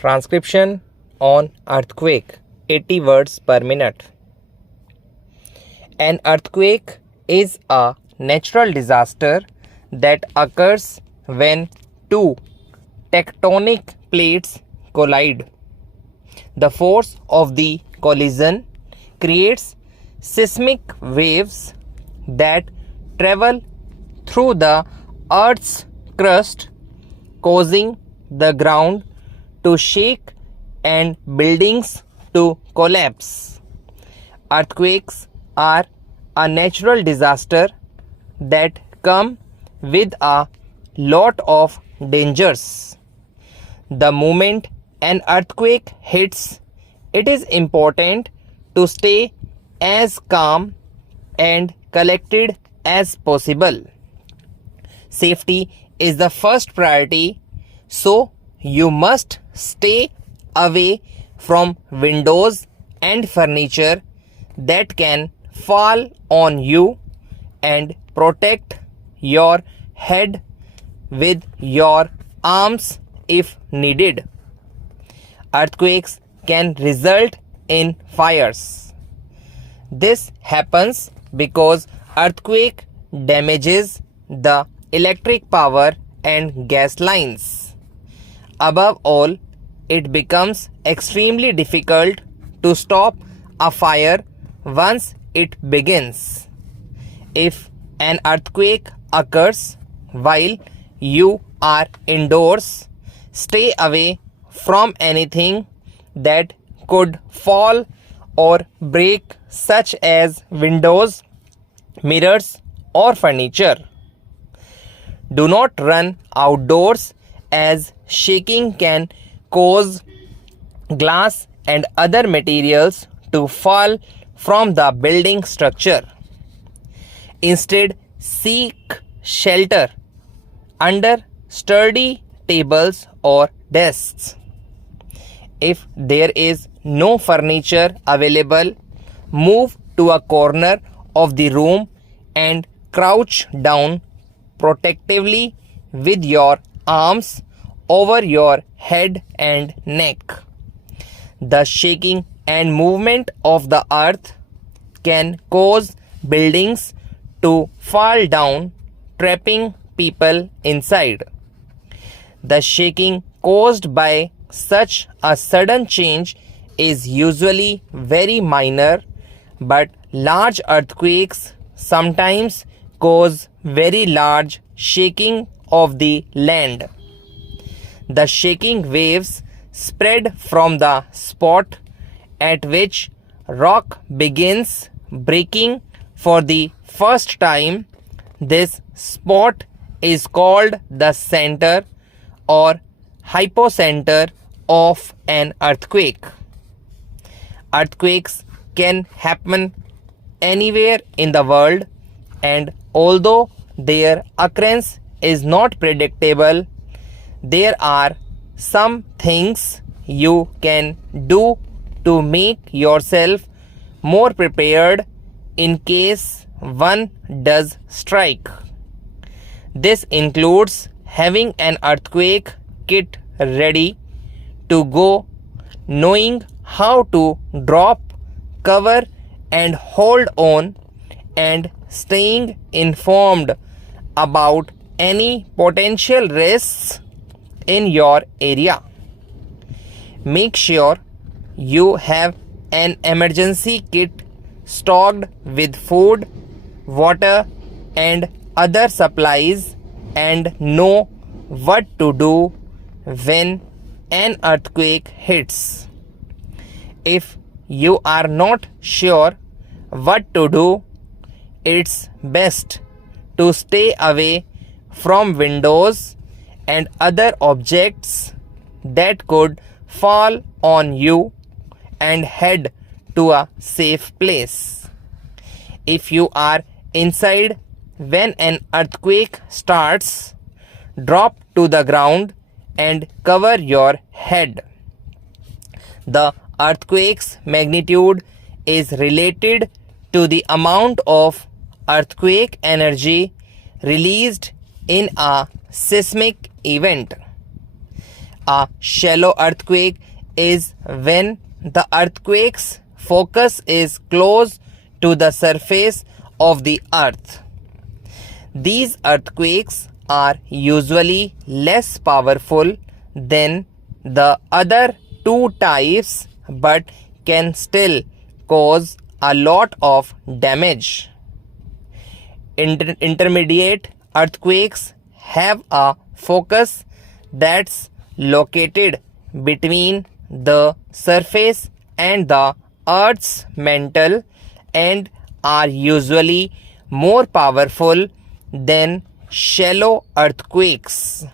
Transcription on earthquake, 80 words per minute. An earthquake is a natural disaster that occurs when two tectonic plates collide. The force of the collision creates seismic waves that travel through the Earth's crust, causing the ground to shake and buildings to collapse. Earthquakes are a natural disaster that come with a lot of dangers. The moment an earthquake hits, it is important to stay as calm and collected as possible. Safety is the first priority, so you must stay away from windows and furniture that can fall on you and protect your head with your arms if needed. Earthquakes can result in fires. This happens because earthquake damages the electric power and gas lines. Above all, it becomes extremely difficult to stop a fire once it begins. If an earthquake occurs while you are indoors, stay away from anything that could fall or break, such as windows, mirrors, or furniture. Do not run outdoors, as shaking can cause glass and other materials to fall from the building structure. Instead, seek shelter under sturdy tables or desks. If there is no furniture available, move to a corner of the room and crouch down protectively with your arms over your head and neck. The shaking and movement of the earth can cause buildings to fall down, trapping people inside. The shaking caused by such a sudden change is usually very minor, but large earthquakes sometimes cause very large shaking of the land. The shaking waves spread from the spot at which rock begins breaking for the first time. This spot is called the center or hypocenter of an earthquake. Earthquakes can happen anywhere in the world, and although their occurrence is not predictable, there are some things you can do to make yourself more prepared in case one does strike. This includes having an earthquake kit ready to go, knowing how to drop, cover, and hold on, and staying informed about any potential risks in your area. Make sure you have an emergency kit stocked with food, water, and other supplies, and know what to do when an earthquake hits. If you are not sure what to do, it's best to stay away from windows and other objects that could fall on you and head to a safe place. If you are inside when an earthquake starts, drop to the ground and cover your head. The earthquake's magnitude is related to the amount of earthquake energy released in a seismic event. A shallow earthquake is when the earthquake's focus is close to the surface of the earth. These earthquakes are usually less powerful than the other two types but can still cause a lot of damage. Intermediate earthquakes have a focus that's located between the surface and the earth's mantle and are usually more powerful than shallow earthquakes.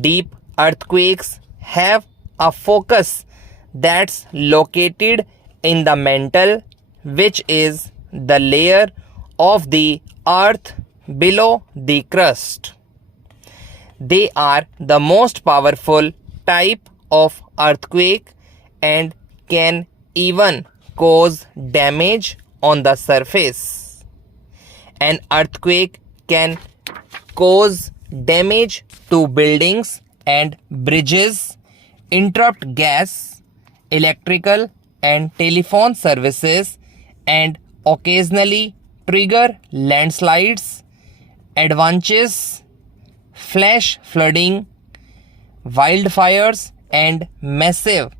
Deep earthquakes have a focus that's located in the mantle, which is the layer of the earth below the crust. They are the most powerful type of earthquake and can even cause damage on the surface. An earthquake can cause damage to buildings and bridges, interrupt gas, electrical and telephone services, and occasionally trigger landslides, avalanches, flash flooding, wildfires, and massive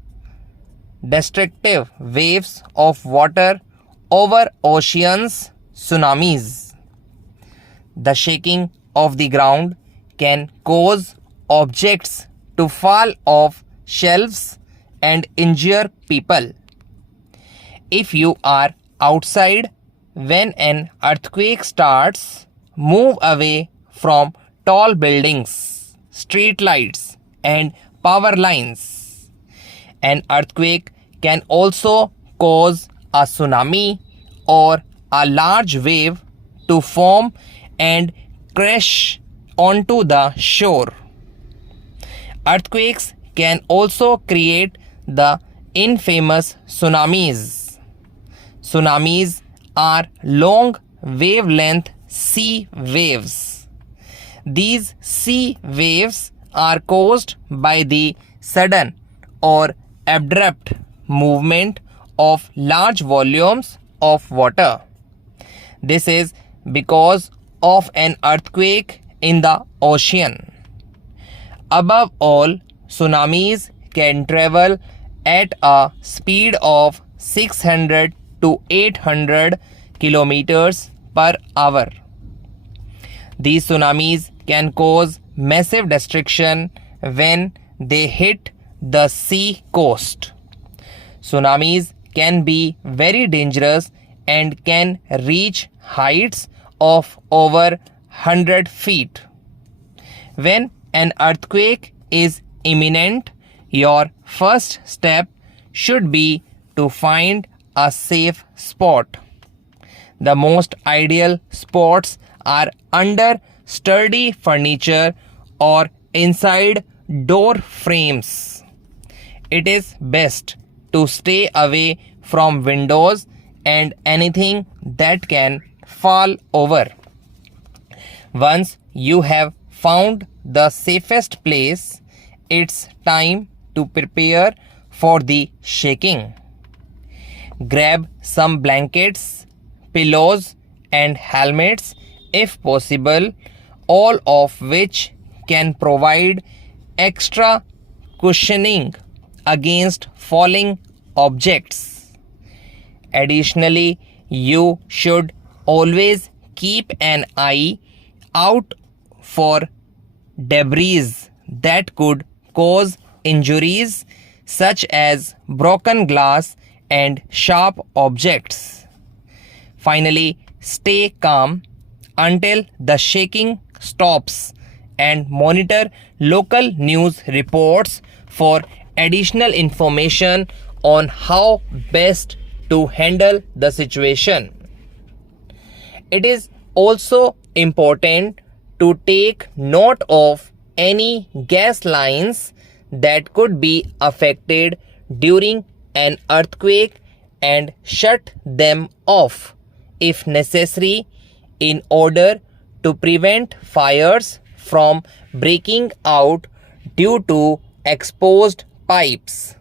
destructive waves of water over oceans, tsunamis. The shaking of the ground can cause objects to fall off shelves and injure people. If you are outside when an earthquake starts, move away from tall buildings, street lights, and power lines. An earthquake can also cause a tsunami or a large wave to form and crash onto the shore. Earthquakes can also create the infamous tsunamis. Tsunamis are long wavelength sea waves. These sea waves are caused by the sudden or abrupt movement of large volumes of water. This is because of an earthquake in the ocean. Above all, tsunamis can travel at a speed of 600 to 800 kilometers per hour. These tsunamis can cause massive destruction when they hit the sea coast. Tsunamis can be very dangerous and can reach heights of over 100 feet. When an earthquake is imminent, your first step should be to find a safe spot. The most ideal spots are under sturdy furniture or inside door frames. It is best to stay away from windows and anything that can fall over. Once you have found the safest place, it's time to prepare for the shaking. Grab some blankets, pillows, and helmets if possible, all of which can provide extra cushioning against falling objects. Additionally, you should always keep an eye out for debris that could cause injuries, such as broken glass and sharp objects. Finally, stay calm until the shaking stops and monitor local news reports for additional information on how best to handle the situation. It is also important to take note of any gas lines that could be affected during an earthquake and shut them off if necessary in order to prevent fires from breaking out due to exposed pipes,